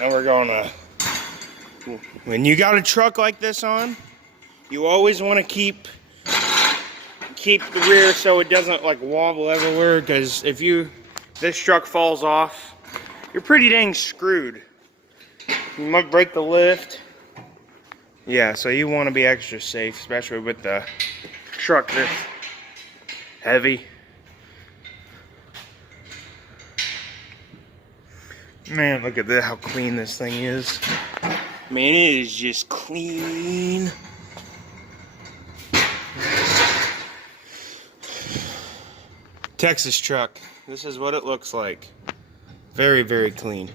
Now we're gonna, when you got a truck like this on, you always want to keep the rear so it doesn't like wobble everywhere, because if this truck falls off, you're pretty dang screwed. You might break the lift. Yeah, so you want to be extra safe, especially with the truck this heavy. Man, look at that, how clean this thing is. Man, it is just clean. Texas truck. This is what it looks like. Very, very clean.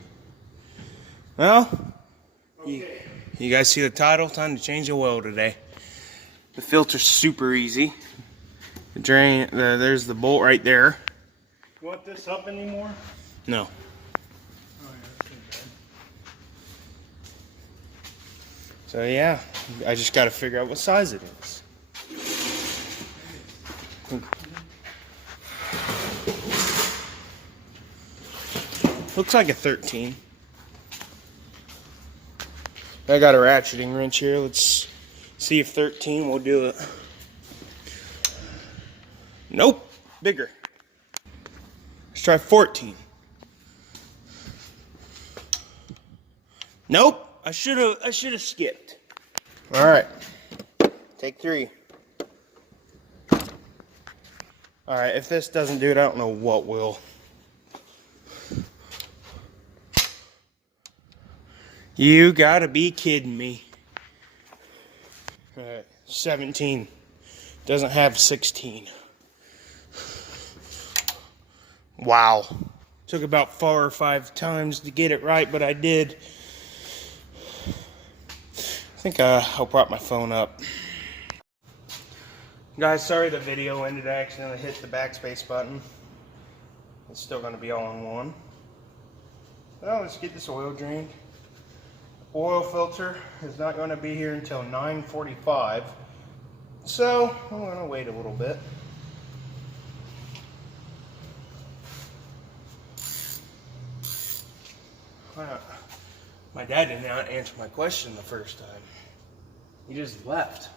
Well, okay. You guys see the title? Time to change the oil today. The filter's super easy. The drain, there's the bolt right there. You want this up anymore? No. So yeah, I just got to figure out what size it is. Looks like a 13. I got a ratcheting wrench here. Let's see if 13 will do it. Nope, bigger. Let's try 14. Nope. I should have skipped. All right, take 3. All right, if this doesn't do it, I don't know what will. You gotta be kidding me. All right, 17. Doesn't have 16. Wow. Took about 4 or 5 times to get it right, but I did. I think I'll prop my phone up. Guys, sorry the video ended. I accidentally hit the backspace button. It's still going to be all in one. Well, let's get this oil drained. Oil filter is not going to be here until 9:45. So I'm going to wait a little bit. My dad did not answer my question the first time. He just left.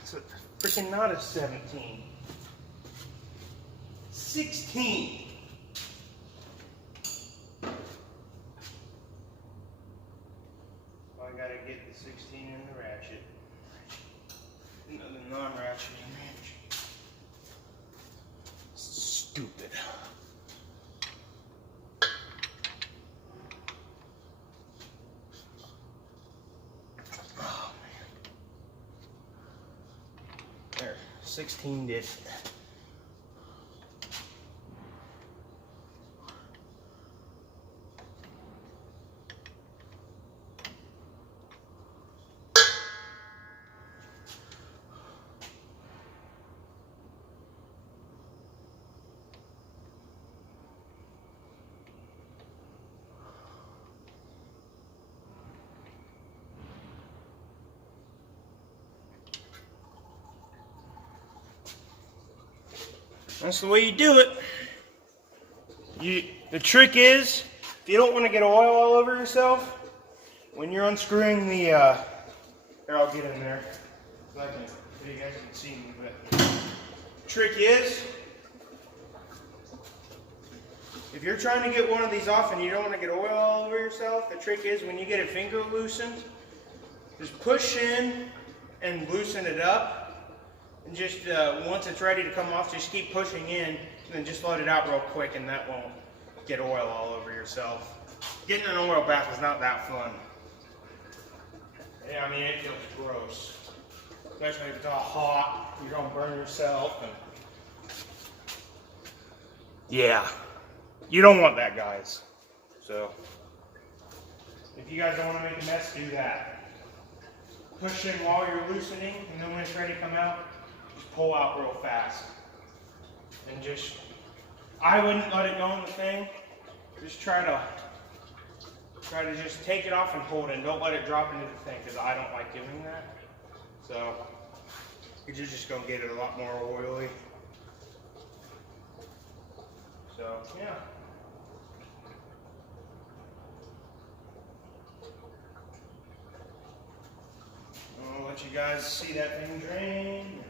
It's freaking not a 17. 16. I gotta get the 16 in the ratchet. Another non-ratcheting wrench. Stupid. Oh man. There, 16 did it. That's the way you do it. The trick is, if you don't want to get oil all over yourself, when you're unscrewing the, here, I'll get in there, so you guys can see me, but trick is, if you're trying to get one of these off and you don't want to get oil all over yourself, the trick is when you get a finger loosened, just push in and loosen it up. And just once it's ready to come off, just keep pushing in, and then just let it out real quick, and that won't get oil all over yourself. Getting an oil bath is not that fun. Yeah, I mean, it feels gross. Especially if it's all hot, you're gonna burn yourself. And yeah, you don't want that, guys. So, if you guys don't want to make a mess, do that. Push in while you're loosening, and then when it's ready to come out, just pull out real fast. And just, I wouldn't let it go in the thing. Just try to just take it off and hold it, and don't let it drop into the thing, because I don't like doing that. So you're just gonna get it a lot more oily. So yeah. I'll let you guys see that thing drain.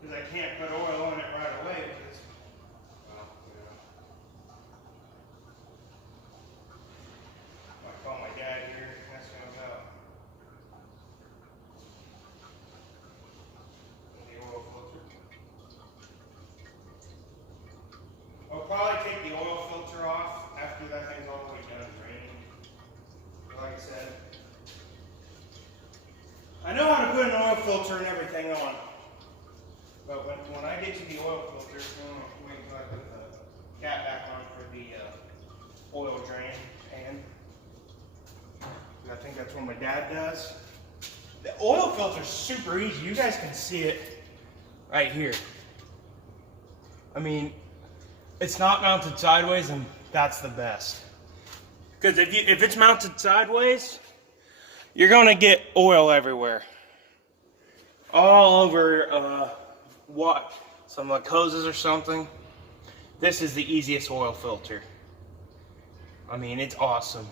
Because I can't put oil in it right away because, well, I call my dad here, ask him about the oil filter. I'll probably take the oil filter off after that thing's all the way done draining. Like I said, I know how to put an oil filter and everything on. But when I get to the oil filter, wait until I put the cap back on for the oil drain pan. I think that's what my dad does. The oil filter is super easy. You guys can see it right here. I mean, it's not mounted sideways, and that's the best. Because if it's mounted sideways, you're gonna get oil everywhere, all over. What, some like hoses or something. This is the easiest oil filter. I mean, it's awesome.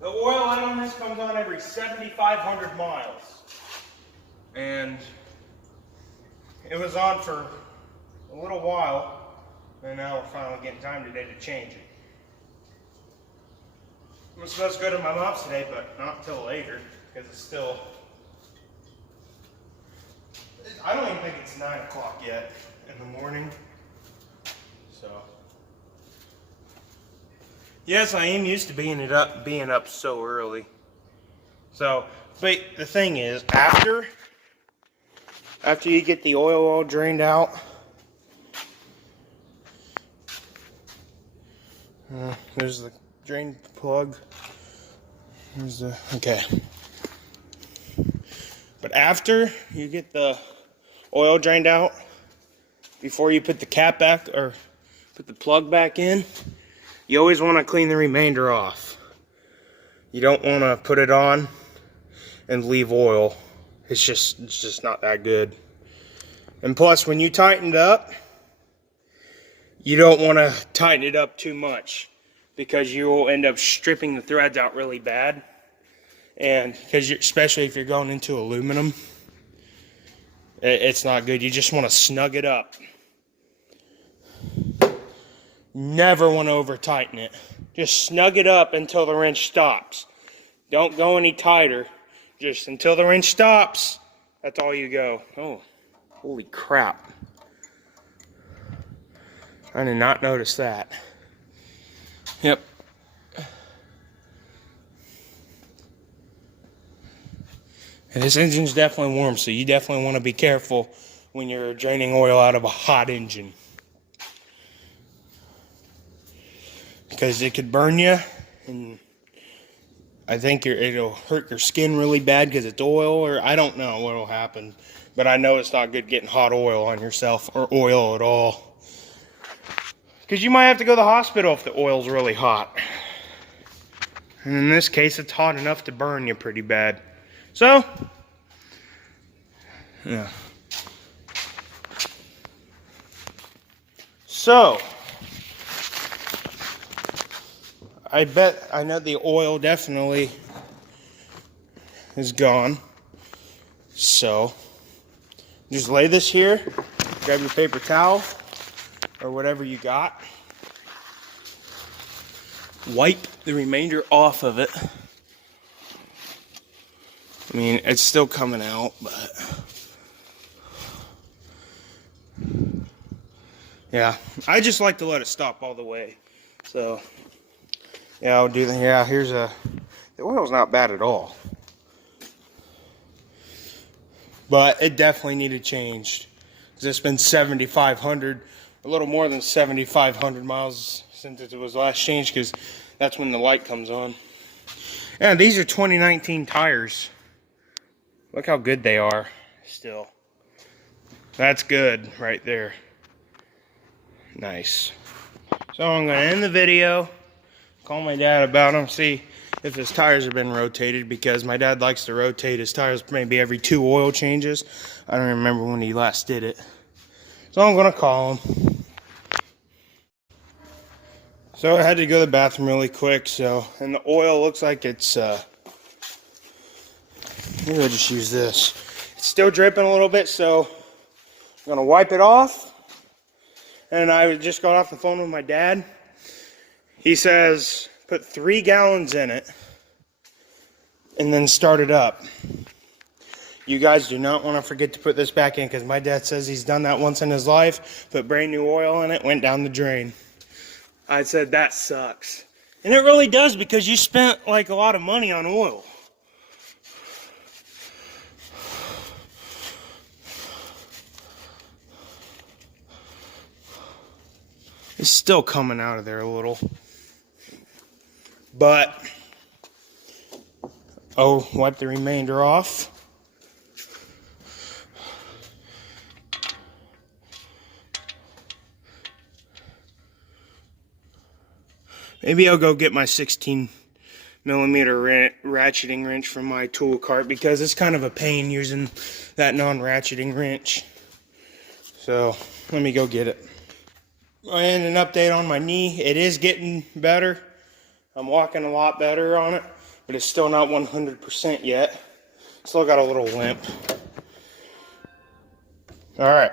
The oil light on this comes on every 7,500 miles. And it was on for a little while, and now we're finally getting time today to change it. I'm supposed to go to my mom's today, but not until later, because it's still, I don't even think it's 9 o'clock yet in the morning. So, yes, I am used to being up so early. So, but the thing is, after you get the oil all drained out, there's the drain plug. There's the, okay. But after you get the oil drained out, before you put the cap back or put the plug back in, you always want to clean the remainder off. You don't want to put it on and leave oil. It's just not that good. And plus, when you tighten it up, you don't want to tighten it up too much, because you will end up stripping the threads out really bad. And because especially if you're going into aluminum, it's not good. You just want to snug it up. Never want to over tighten it. Just snug it up until the wrench stops. Don't go any tighter. Just until the wrench stops, that's all you go. Oh, holy crap. I did not notice that. Yep. And this engine's definitely warm, so you definitely want to be careful when you're draining oil out of a hot engine, because it could burn you, and I think it'll hurt your skin really bad because it's oil, or I don't know what will happen. But I know it's not good getting hot oil on yourself, or oil at all, because you might have to go to the hospital if the oil's really hot. And in this case, it's hot enough to burn you pretty bad. So, yeah. So, I know the oil definitely is gone. So, just lay this here, grab your paper towel, or whatever you got. Wipe the remainder off of it. I mean, it's still coming out, but yeah, I just like to let it stop all the way. So, yeah, I'll do that. Yeah, the oil's not bad at all, but it definitely needed changed, because it's been 7,500, a little more than 7,500 miles since it was last changed, because that's when the light comes on. And these are 2019 tires. Look how good they are still. That's good right there. Nice. So I'm going to end the video. call my dad about him, see if his tires have been rotated, because my dad likes to rotate his tires maybe every 2 oil changes. I don't remember when he last did it. So I'm gonna call him. So I had to go to the bathroom really quick, and the oil looks like it's, maybe I'll just use this. It's still dripping a little bit, so I'm gonna wipe it off. And I just got off the phone with my dad. He says, put 3 gallons in it and then start it up. You guys do not want to forget to put this back in, because my dad says he's done that once in his life, put brand new oil in it, went down the drain. I said, that sucks. And it really does, because you spent like a lot of money on oil. It's still coming out of there a little. But, oh, wipe the remainder off. Maybe I'll go get my 16 millimeter ratcheting wrench from my tool cart, because it's kind of a pain using that non-ratcheting wrench. So, let me go get it. And an update on my knee. It is getting better. I'm walking a lot better on it, but it's still not 100% yet. Still got a little limp. All right.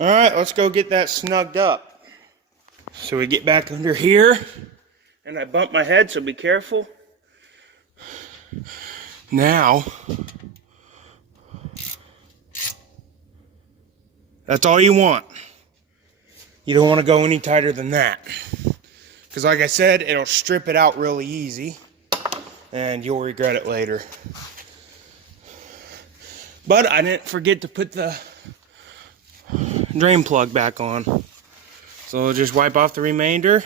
All right, let's go get that snugged up. So we get back under here, and I bump my head, so be careful. Now, that's all you want. You don't want to go any tighter than that, because like I said, it'll strip it out really easy, and you'll regret it later. But I didn't forget to put the drain plug back on. So we'll just wipe off the remainder.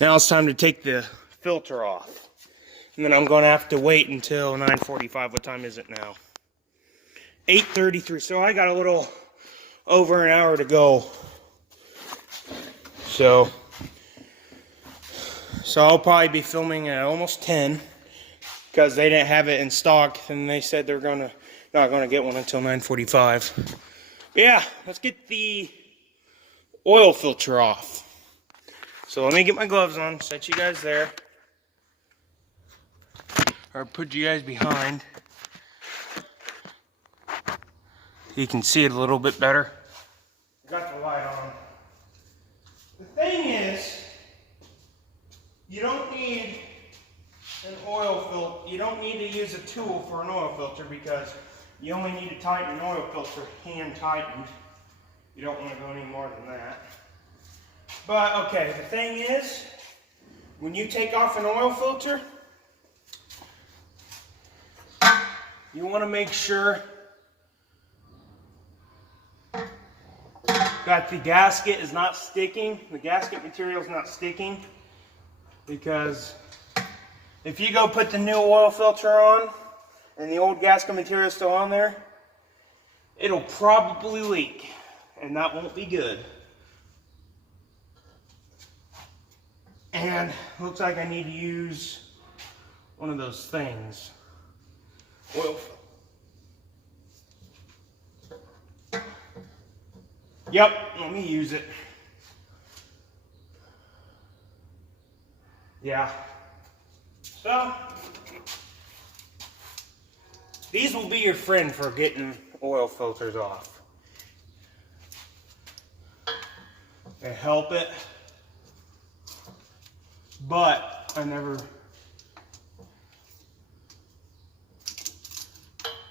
Now it's time to take the filter off. And then I'm going to have to wait until 9:45. What time is it now? 8:33. So I got a little over an hour to go. So I'll probably be filming at almost 10, because they didn't have it in stock, and they said they're not gonna get one until 9:45. Yeah, let's get the oil filter off. So let me get my gloves on, set you guys there, or put you guys behind. You can see it a little bit better. Got the light on. The thing is, you don't need an oil filter. You don't need to use a tool for an oil filter, because you only need to tighten an oil filter hand tightened. You don't want to go any more than that. But okay, the thing is, when you take off an oil filter, you want to make sure that the gasket is not sticking. The gasket material is not sticking, because if you go put the new oil filter on and the old gasket material is still on there, it'll probably leak, and that won't be good. And looks like I need to use one of those things. Oil filter. Yep, let me use it. Yeah. So, these will be your friend for getting oil filters off. They help it, but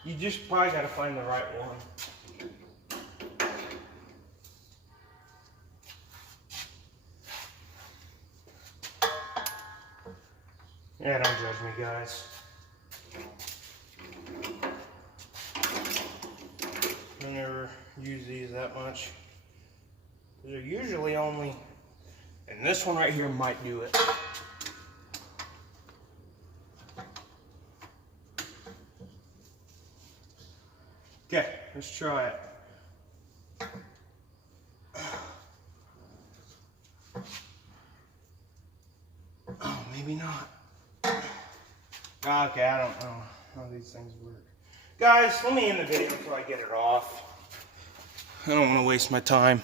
you just probably got to find the right one. Yeah, don't judge me, guys. I never use these that much. They're usually only, and this one right here might do it. Okay, let's try it. maybe not. Okay, I don't know how these things work. Guys, let me end the video before I get it off. I don't want to waste my time.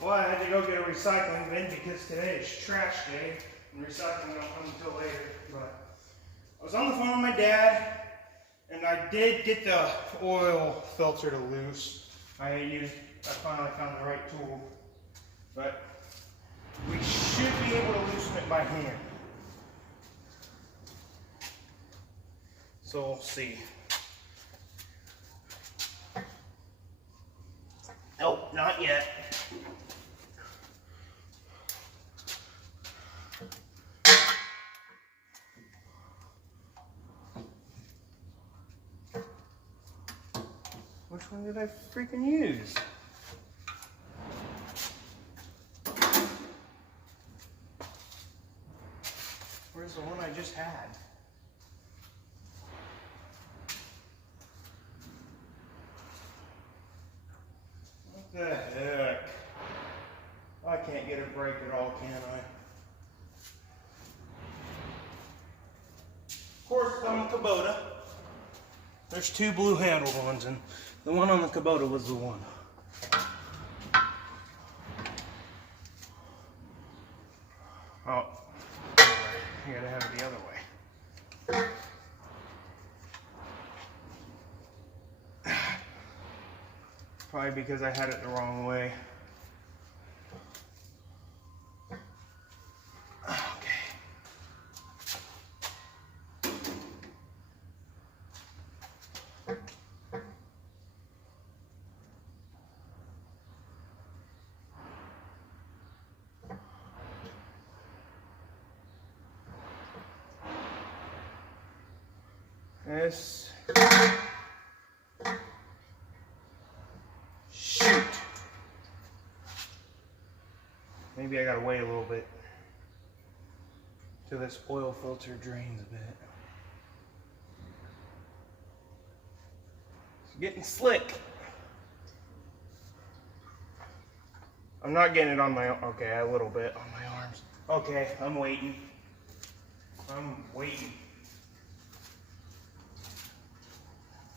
Well, I had to go get a recycling bin because today is trash day, and recycling don't come until later. But I was on the phone with my dad, and I did get the oil filter to loose. I finally found the right tool, but we should be able to loosen it by hand. So we'll see. Nope, not yet. Which one did I freaking use? Where's the one I just had? What the heck? I can't get a break at all, can I? Of course, it's on the Kubota. There's two blue handled ones, and the one on the Kubota was the one. Oh, you gotta have it the other way. Probably because I had it the wrong way. This. Shoot. Maybe I gotta wait a little bit till this oil filter drains a bit. It's getting slick. I'm not getting it on my, okay, a little bit on my arms. Okay, I'm waiting. I'm waiting.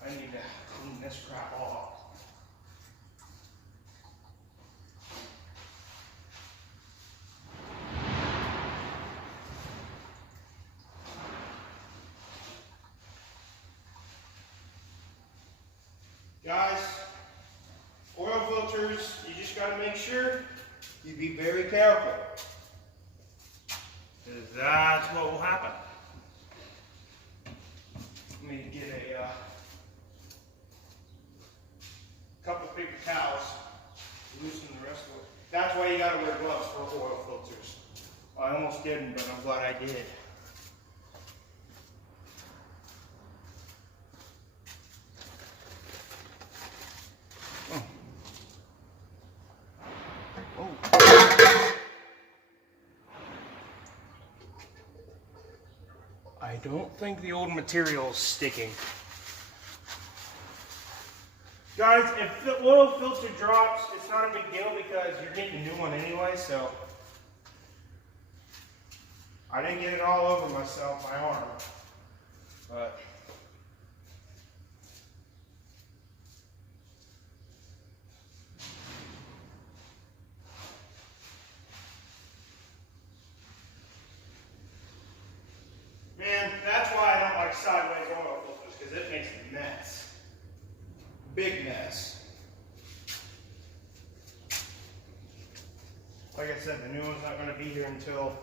I need to clean this crap off. Guys, oil filters, you just got to make sure you be very careful, because that's what will happen. Let me get a couple paper towels to loosen the rest of it. That's why you got to wear gloves for oil filters. I almost didn't, but I'm glad I did. I don't think the old material is sticking. Guys, if the oil filter drops, it's not a big deal because you're getting a new one anyway, so. I didn't get it all over myself, my arm, but. Man, that's why I don't like sideways oil filters, because it makes a mess. Big mess. Like I said, the new one's not going to be here until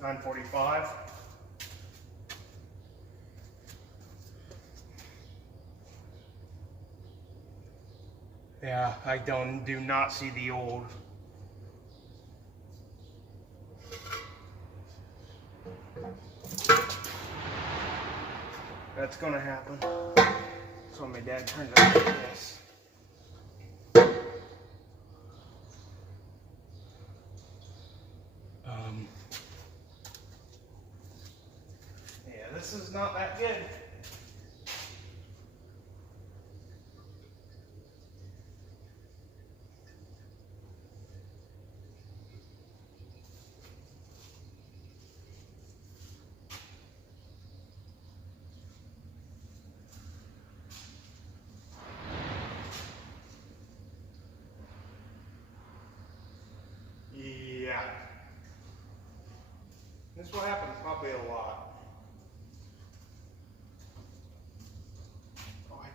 9:45. Yeah, I do not see the old. That's gonna happen. So my dad turns it like this. Yeah, this is not that good.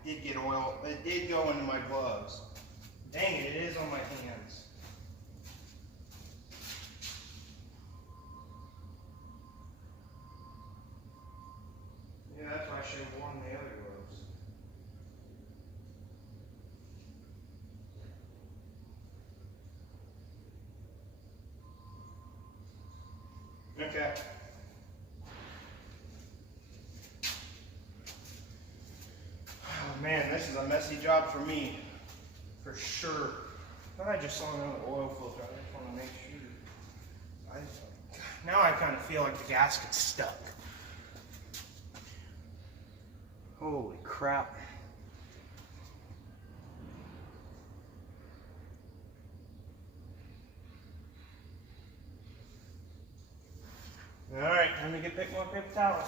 did get oil. It did go into my gloves. Dang it, it is on my hands. Yeah, that's why I should have worn the other gloves. Okay. Oh man, this is a messy job for me. For sure. I just saw another oil filter. I just want to make sure. Now I kind of feel like the gasket's stuck. Holy crap. Alright, time to get pick more paper towels.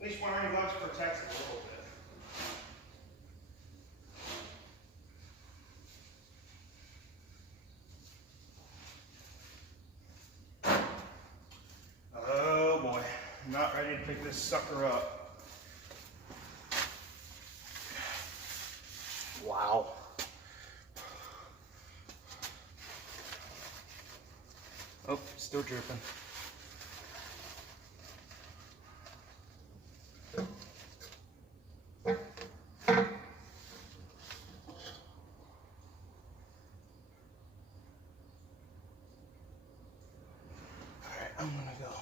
At least wearing gloves protects it a little bit. Oh boy, I'm not ready to pick this sucker up. Wow. Oh, still dripping. I'm gonna go.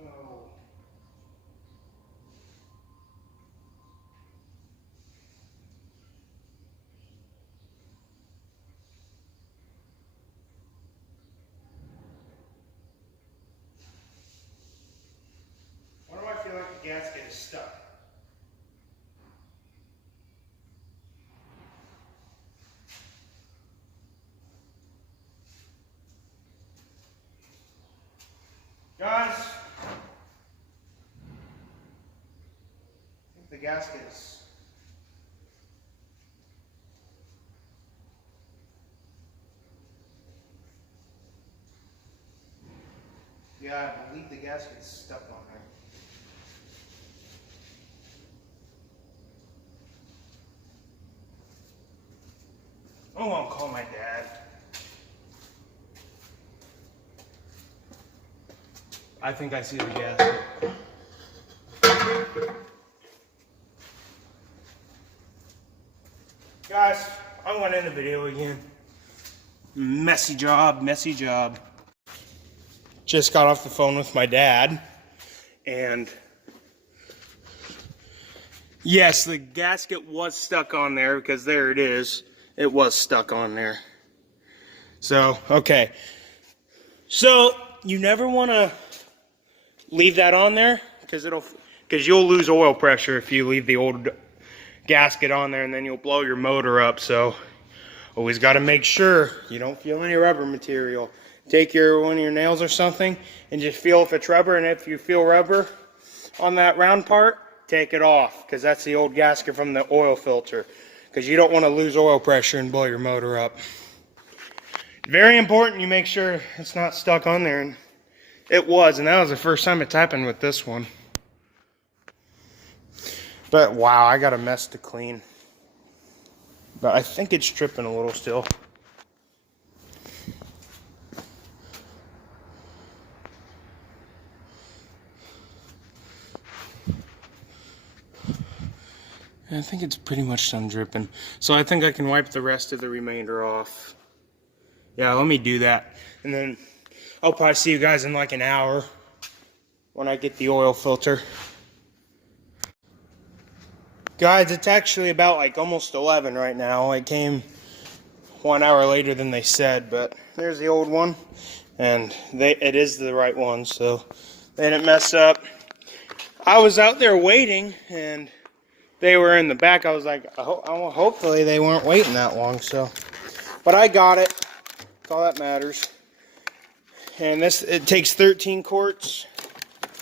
Oh. Why do I feel like the gasket is stuck? Guys, I think the gasket is... Yeah, I believe the gasket's stuck on there. Oh, I'll call my dad. I think I see the gasket. Guys, I'm going to end the video again. Messy job, messy job. Just got off the phone with my dad, and yes, the gasket was stuck on there because there it is. It was stuck on there. So, okay. So, you never want to leave that on there because you'll lose oil pressure if you leave the old gasket on there, and then you'll blow your motor up. So, always got to make sure you don't feel any rubber material. Take one of your nails or something and just feel if it's rubber, and if you feel rubber on that round part, take it off, because that's the old gasket from the oil filter, because you don't want to lose oil pressure and blow your motor up. Very important you make sure it's not stuck on there, and it was, and that was the first time it's happened with this one. But wow, I got a mess to clean. But I think it's dripping a little still. I think it's pretty much done dripping. So I think I can wipe the rest of the remainder off. Yeah, let me do that. And then I'll probably see you guys in like an hour when I get the oil filter. Guys, it's actually about like almost 11 right now. I came 1 hour later than they said, but there's the old one. And it is the right one, so they didn't mess up. I was out there waiting, and they were in the back, I was like, hopefully they weren't waiting that long. So, but I got it. That's all that matters. And it takes 13 quarts.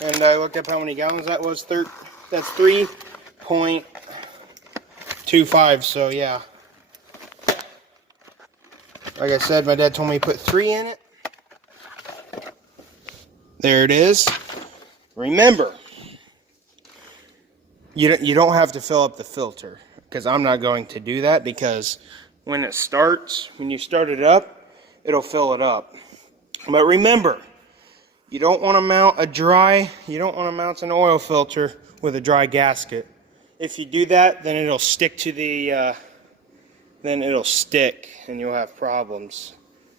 And I looked up how many gallons that was. That's 3.25. So yeah. Like I said, my dad told me to put 3 in it. There it is. Remember, you don't have to fill up the filter, because I'm not going to do that, because when you start it up, it'll fill it up. But remember, you don't want to mount an oil filter with a dry gasket. If you do that, then it'll stick to the and you'll have problems,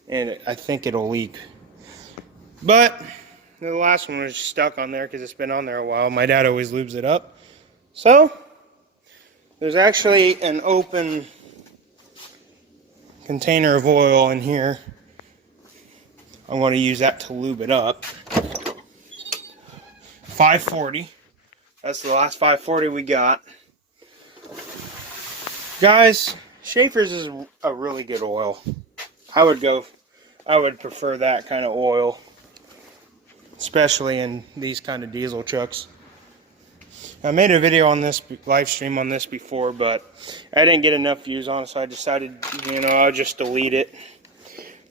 and I think it'll leak. But the last one was stuck on there because it's been on there a while. My dad always lubes it up. So there's actually an open container of oil in here. I'm going to use that to lube it up. 540. That's the last 540 we got. Guys, Schaefer's is a really good oil. I would prefer that kind of oil, especially in these kind of diesel trucks. I made a video on this, live stream on this before, but I didn't get enough views on it, so I decided, I'll just delete it.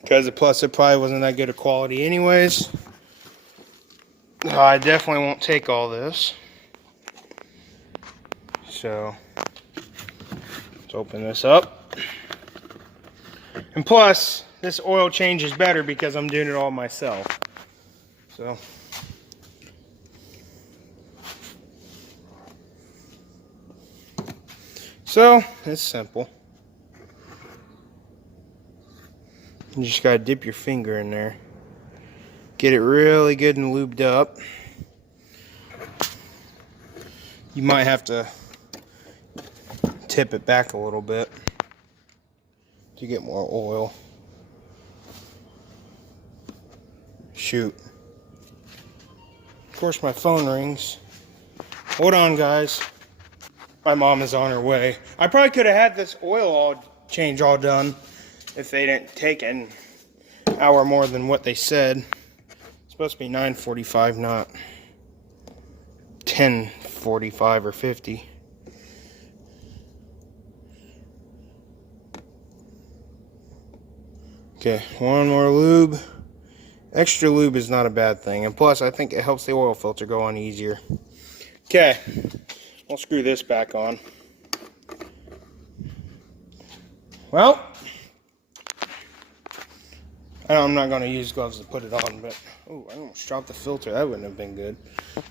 Because plus it probably wasn't that good of quality anyways. I definitely won't take all this. So, let's open this up. And plus, this oil change is better because I'm doing it all myself. So it's simple. You just gotta dip your finger in there. Get it really good and lubed up. You might have to tip it back a little bit to get more oil. Shoot. Of course my phone rings. Hold on, guys. My mom is on her way. I probably could have had this oil change all done if they didn't take an hour more than what they said. It's supposed to be 9:45, not 10:45 or 50. Okay, one more lube. Extra lube is not a bad thing, and plus I think it helps the oil filter go on easier. Okay, I'll screw this back on. Well, I'm not going to use gloves to put it on, but oh, I almost dropped the filter. That wouldn't have been good.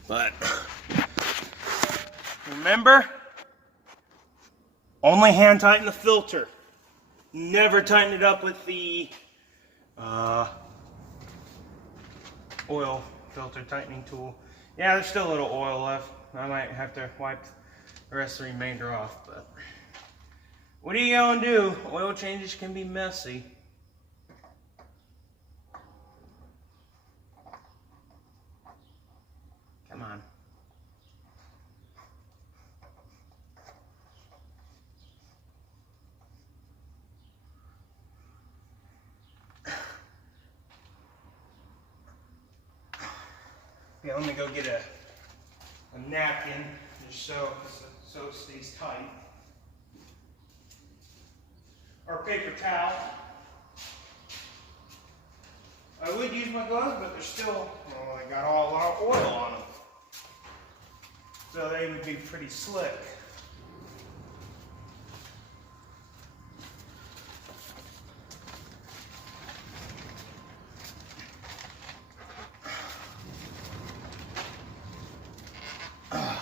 But remember, only hand tighten the filter. Never tighten it up with the oil filter tightening tool. Yeah, there's still a little oil left. I might have to wipe the rest of the remainder off, but what are you going to do? Oil changes can be messy. Come on. Yeah, let me go get a napkin just so it stays tight. Or paper towel. I would use my gloves, but they're still, they got a lot of oil on them. So they would be pretty slick. I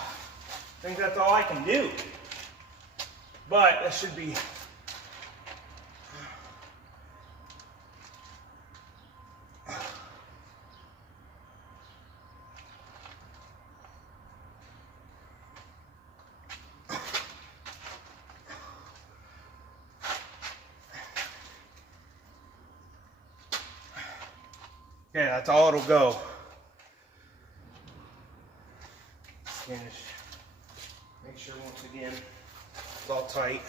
think that's all I can do. But that should be okay, that's all it'll go. Finish. Make sure once again. again. It's all tight.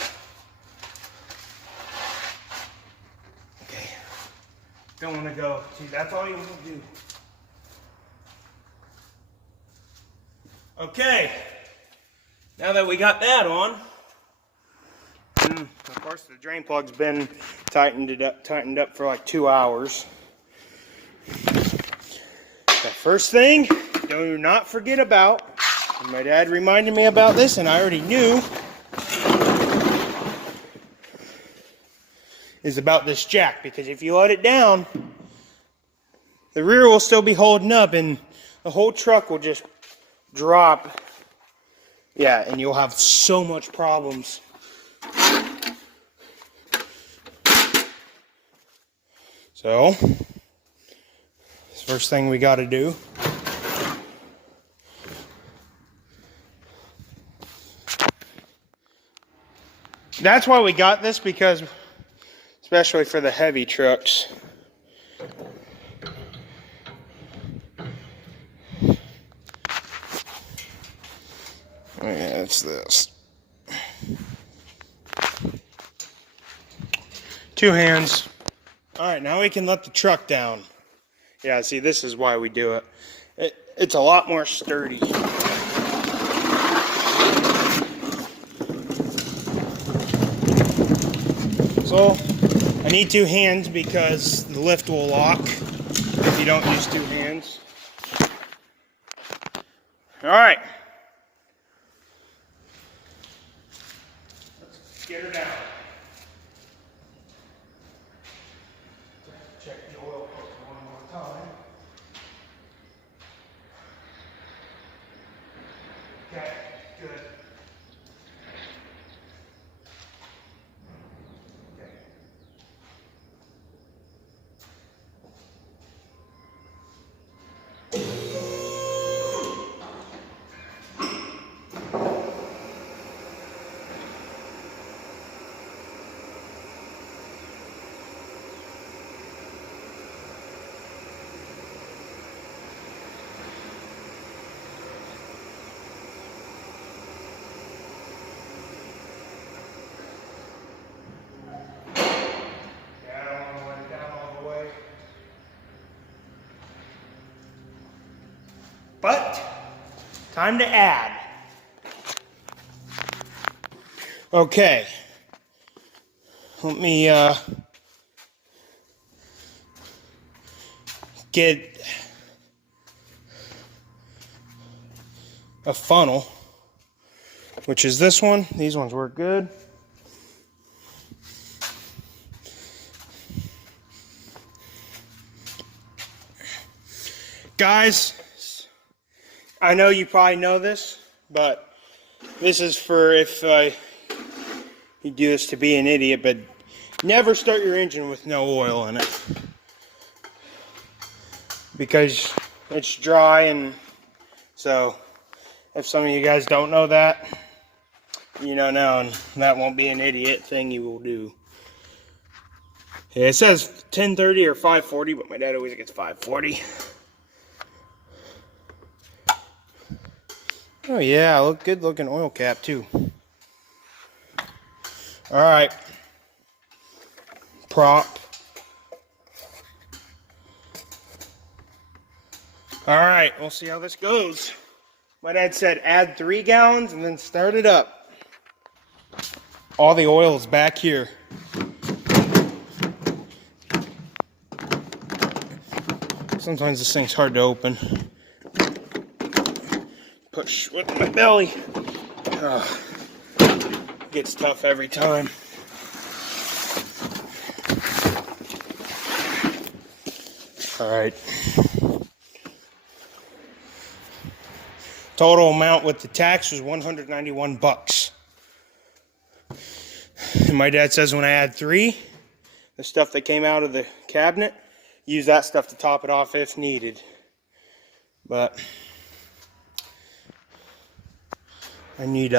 Okay. Don't want to go. See, that's all you want to do. Okay. Now that we got that on, and of course the drain plug's been tightened up for like 2 hours. The first thing, do not forget about, and my dad reminded me about this and I already knew, is about this jack, because if you let it down, the rear will still be holding up and the whole truck will just drop. Yeah, and you'll have so much problems. So, first thing we got to do. That's why we got this, because especially for the heavy trucks. Yeah, it's this. 2 hands. Alright, now we can let the truck down. Yeah, see, this is why we do it. It's a lot more sturdy. So, I need 2 hands because the lift will lock if you don't use 2 hands. Alright. Let's get her down. Check the oil filter one more time. Okay, good. Okay. But, time to add. Okay. Let me get a funnel, which is this one. These ones work good. Guys, I know you probably know this, but this is for if you do this to be an idiot, but never start your engine with no oil in it. Because it's dry, and so if some of you guys don't know that, you don't know, and that won't be an idiot thing you will do. Yeah, it says 1030 or 540, but my dad always gets 540. Oh yeah, look, good looking oil cap too. Alright. Prop. Alright, we'll see how this goes. My dad said add 3 gallons and then start it up. All the oil is back here. Sometimes this thing's hard to open. Push with my belly. Gets tough every time. Alright. Total amount with the tax was $191. And my dad says when I add 3, the stuff that came out of the cabinet, use that stuff to top it off if needed. But I need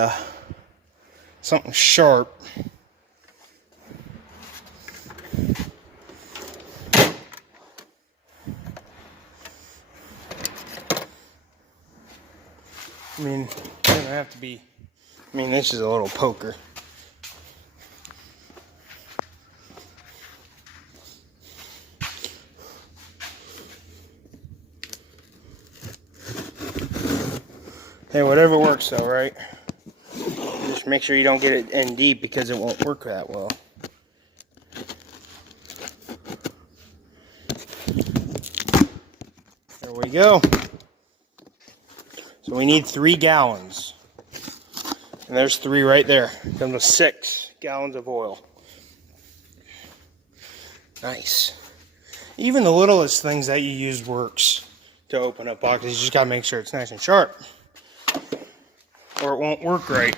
something sharp. I mean, it doesn't have to be I mean, this is a little poker. Hey, whatever works though, right? Just make sure you don't get it in deep because it won't work that well. There we go. So we need 3 gallons. And there's 3 right there. Comes with 6 gallons of oil. Nice. Even the littlest things that you use works to open up boxes. You just gotta make sure it's nice and sharp, or it won't work right.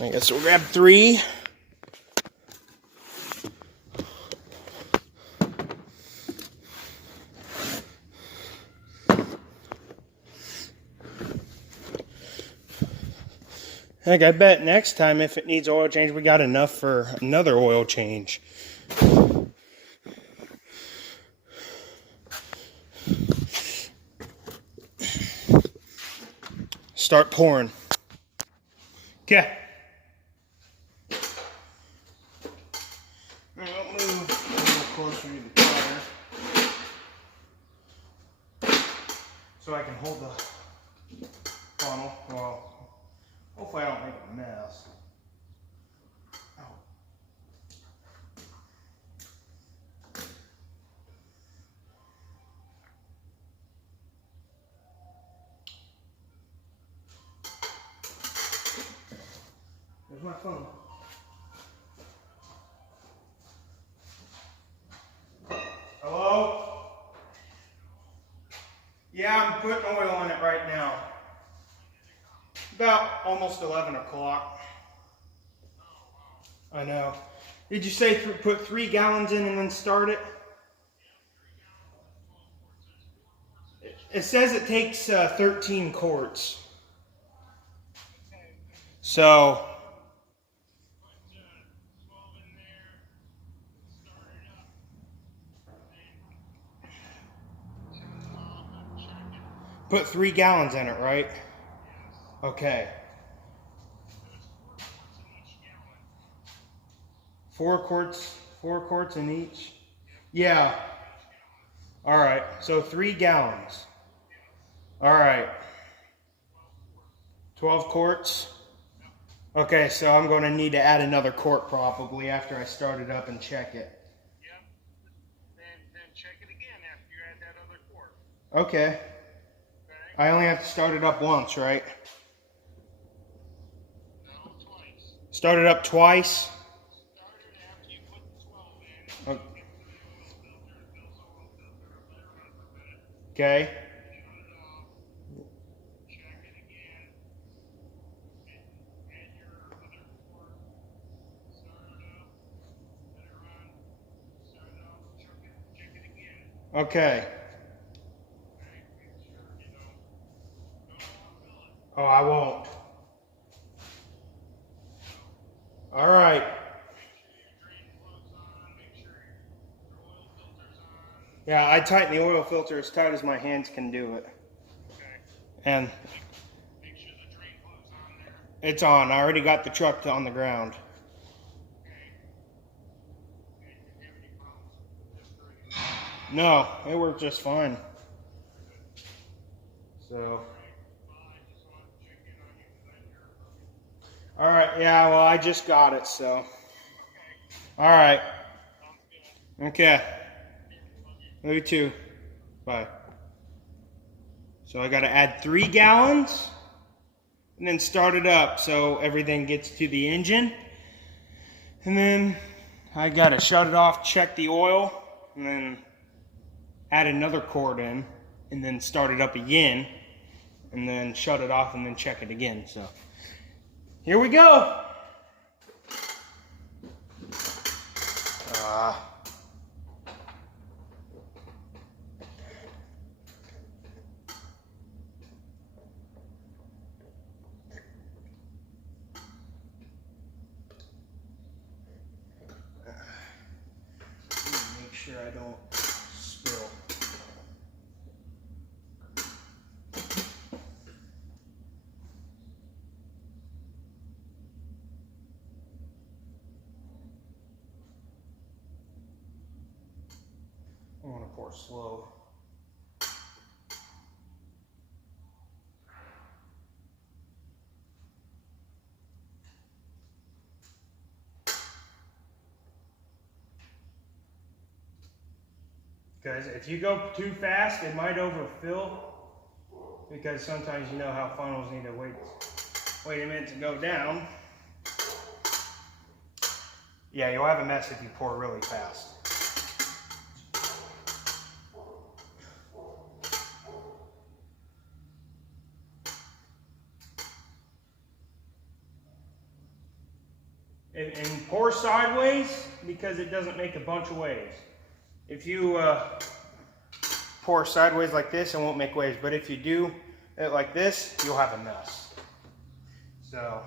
I guess we'll grab 3. Heck, I bet next time if it needs oil change, we got enough for another oil change. Start pouring. Okay. I'll move a little closer to the counter so I can hold the funnel. Well, hopefully I don't make a mess. Oh. There's my phone. Hello? Yeah, I'm putting oil on it right now. About almost 11 o'clock. I know. Did you say put 3 gallons in and then start it? It says it takes 13 quarts. So, put 3 gallons in it, right? Okay. 4 quarts in each? Yeah. All right, so 3 gallons. All right. 12 quarts? Okay, so I'm going to need to add another quart probably after I start it up and check it. Yep. Then check it again after you add that other quart. Okay. Okay? I only have to start it up once, right? No, twice. Start it up twice? Start it after you put the 12 in. Okay. Get to the oil filter, fill the oil filter, let it run for a minute. Okay. Shut it off. Check it again. Add your other quart. Start it up. Let it run. Start it off. Check it again. Okay. Okay? Make sure you don't overfill it. Oh, I won't. All right. Make sure your drain plug's on. Make sure your oil filter's on. Yeah, I tighten the oil filter as tight as my hands can do it. Okay. And Make sure the drain plug's on there. it's on. I already got the truck on the ground. Okay. And you have any problems with this drain? No, it worked just fine. So, Well, I just wanted to check in on you because I hear from you. all right. Yeah, well, I just got it, so. Okay. All right. Sounds good. Okay. Love you. Love you too. Bye. So I got to add 3 gallons and then start it up so everything gets to the engine. And then I got to shut it off, check the oil, and then add another quart in and then start it up again and then shut it off and then check it again. So here we go. Make sure I don't spill. pour slow. Because if you go too fast, it might overfill. Because sometimes you know how funnels need to wait a minute to go down. Yeah, you'll have a mess if you pour really fast. And pour sideways because it doesn't make a bunch of waves. If you pour sideways like this, it won't make waves. But if you do it like this, you'll have a mess. So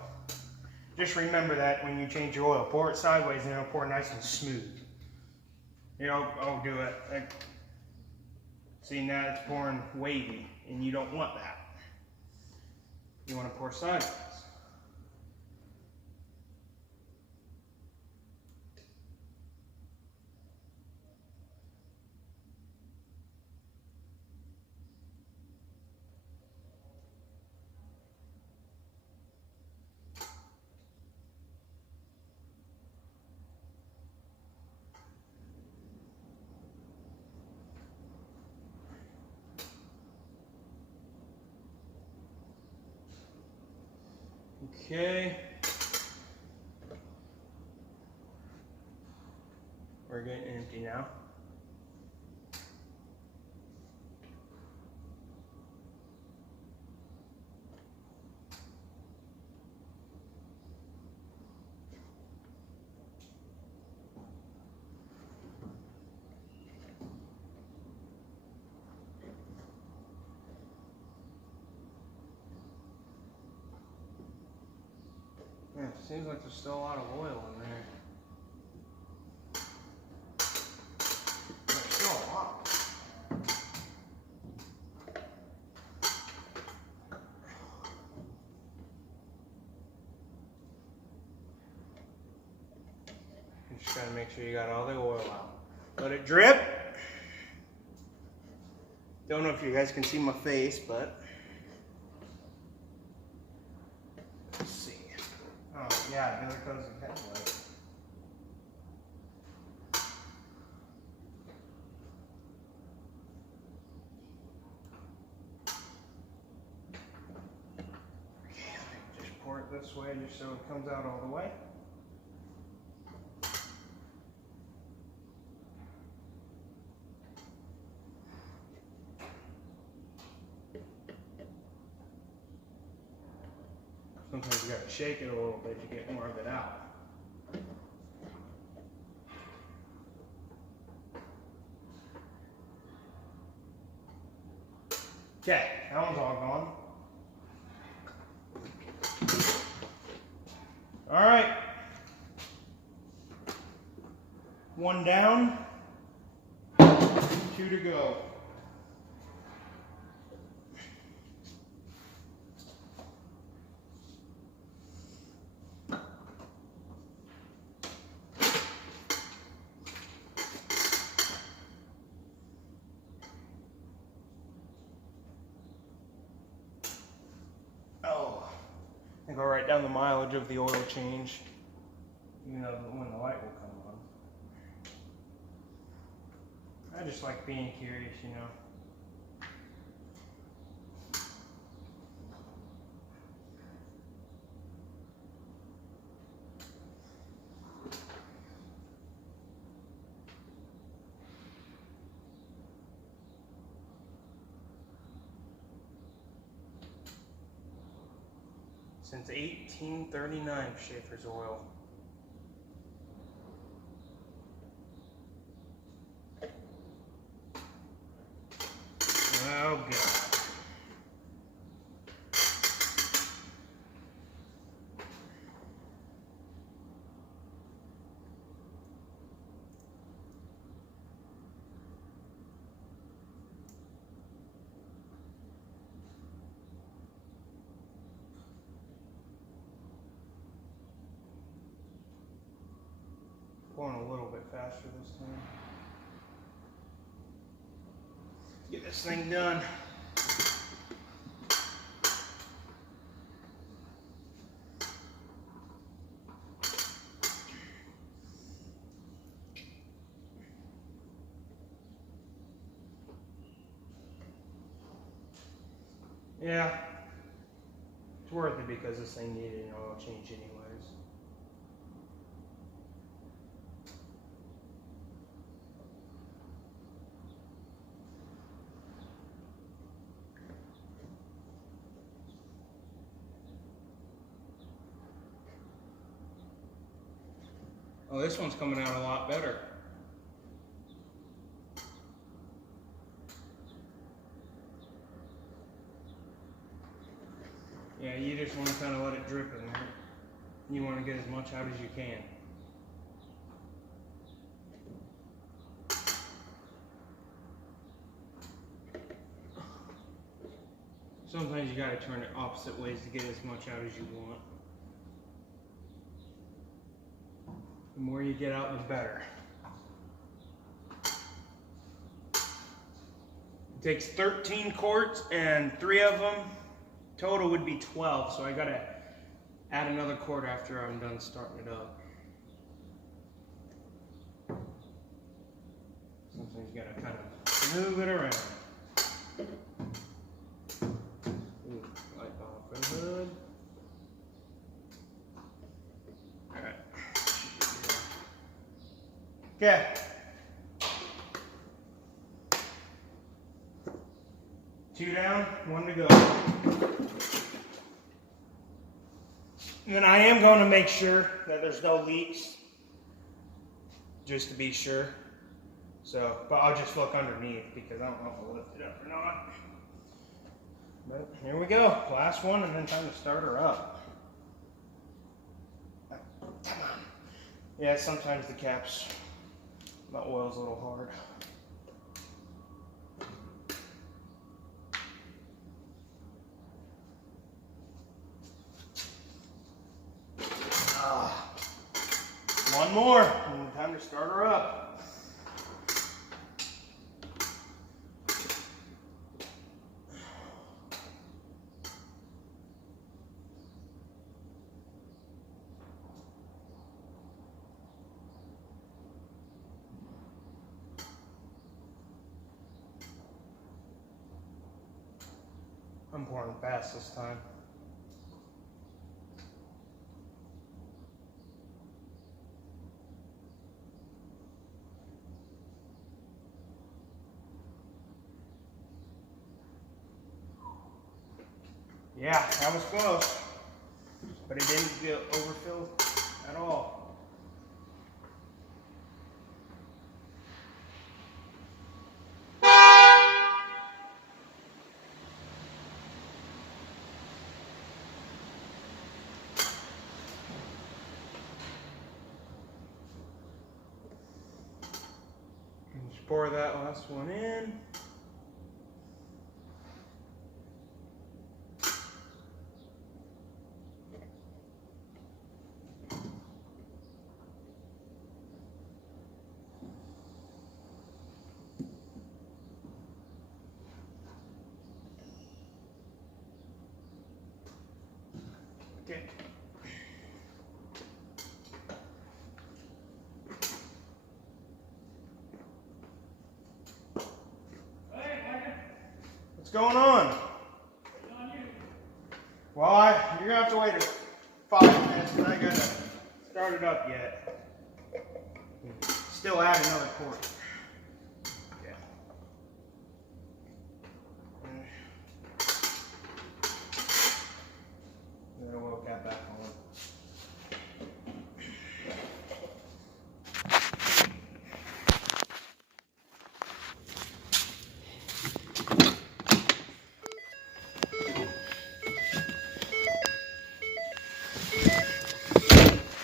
just remember that when you change your oil. Pour it sideways and it'll pour nice and smooth. You know, I'll do it. See, now it's pouring wavy, and you don't want that. You want to pour sideways. Okay. We're getting empty now. Yeah, it seems like there's still a lot of oil in there. There's still a lot. You just gotta make sure you got all the oil out. Let it drip. Don't know if you guys can see my face, but let's see. Oh yeah, there goes the headlight. Just pour it this way just so it comes out all the way. Sometimes you gotta shake it a little bit to get more of it out. Okay, that one's all gone. All right. One down, 2 to go. And go right down the mileage of the oil change, you know, when the light will come on. I just like being curious, you know. Since 1839, Schaefer's oil. Oh God. Going a little bit faster this time. Get this thing done. Yeah, it's worth it because this thing needed an oil change anyways. Oh, this one's coming out a lot better. Yeah, you just want to kind of let it drip in there. You want to get as much out as you can. Sometimes you got to turn it opposite ways to get as much out as you want. The more you get out, the better. It takes 13 quarts, and 3 of them total would be 12, so I gotta add another quart after I'm done starting it up. Sometimes you gotta kind of move it around. Ooh, light off the hood. Alright. Okay. Two down, one to go. And then I am going to make sure that there's no leaks, just to be sure. So, but I'll just look underneath because I don't know if I'll lift it up or not. But here we go, last one, and then time to start her up. Come on. Yeah, sometimes the caps, the oil's a little hard. One more, and time to start her up. I'm pouring fast this time. Yeah, that was close, but it didn't feel overfilled at all. Just pour that last one in. Okay. What's going on? Well, you're gonna have to wait 5 minutes because I gotta start it up yet. Still add another quart. Yeah. Then we'll cap back on.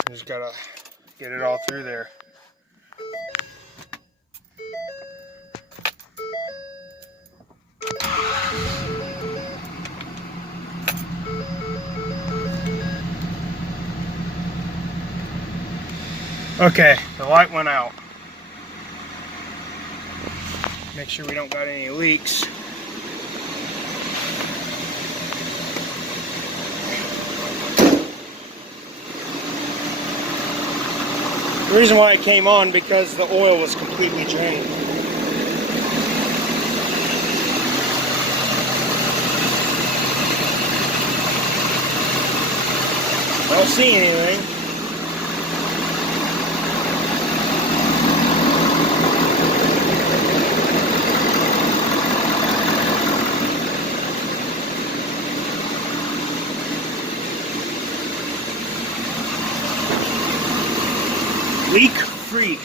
Just gotta get it all through there. Okay, the light went out. Make sure we don't got any leaks. The reason why it came on because the oil was completely drained. I don't see anything. Leak free.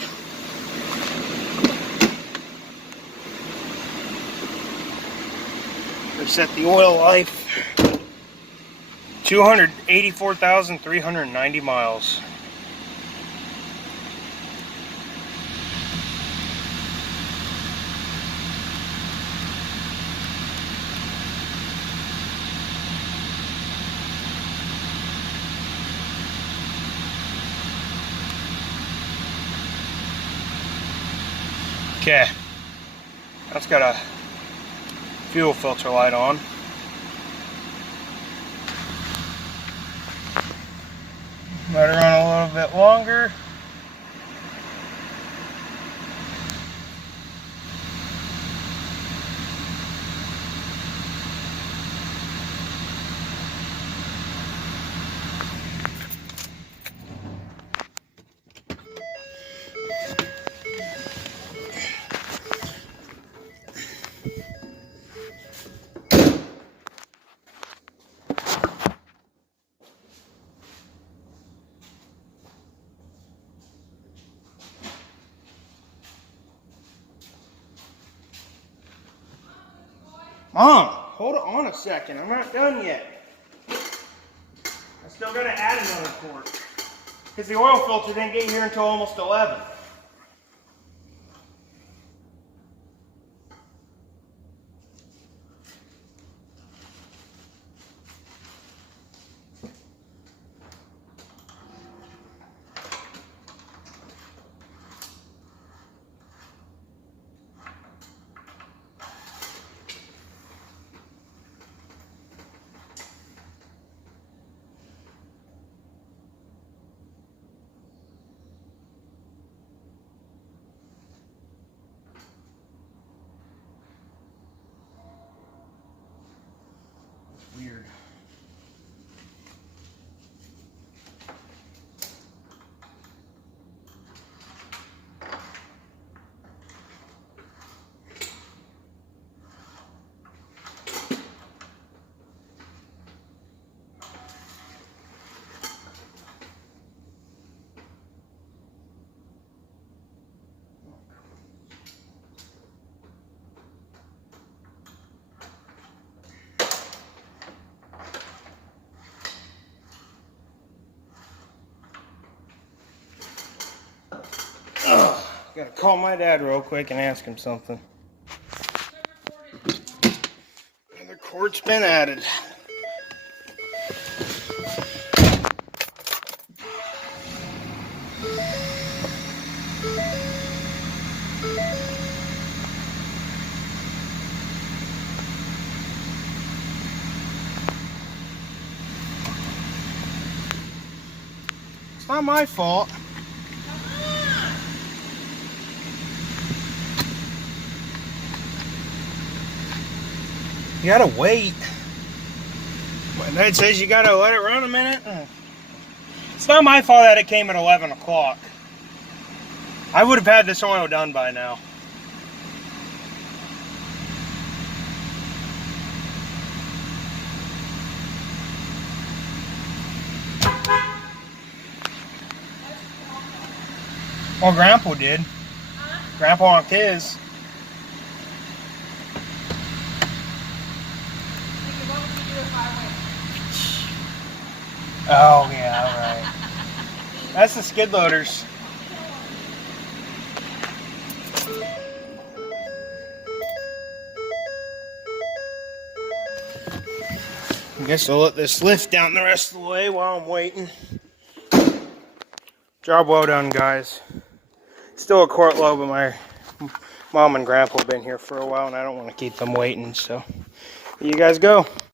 I've set the oil life 284,390 miles. Okay, that's got a fuel filter light on. Let it run a little bit longer. Mom, hold on a second. I'm not done yet. I still gotta add another quart. Because the oil filter didn't get here until almost 11. Weird. Gotta call my dad real quick and ask him something. Another quart's been added. It's not my fault. You gotta wait. My dad says you gotta let it run a minute. It's not my fault that it came at 11 o'clock. I would have had this oil done by now. Well, Grandpa did. Grandpa on his. Oh, yeah, alright. That's the skid loaders. I guess I'll let this lift down the rest of the way while I'm waiting. Job well done, guys. Still a quart low, but Mom and Grandpa have been here for a while, and I don't want to keep them waiting, so you guys go.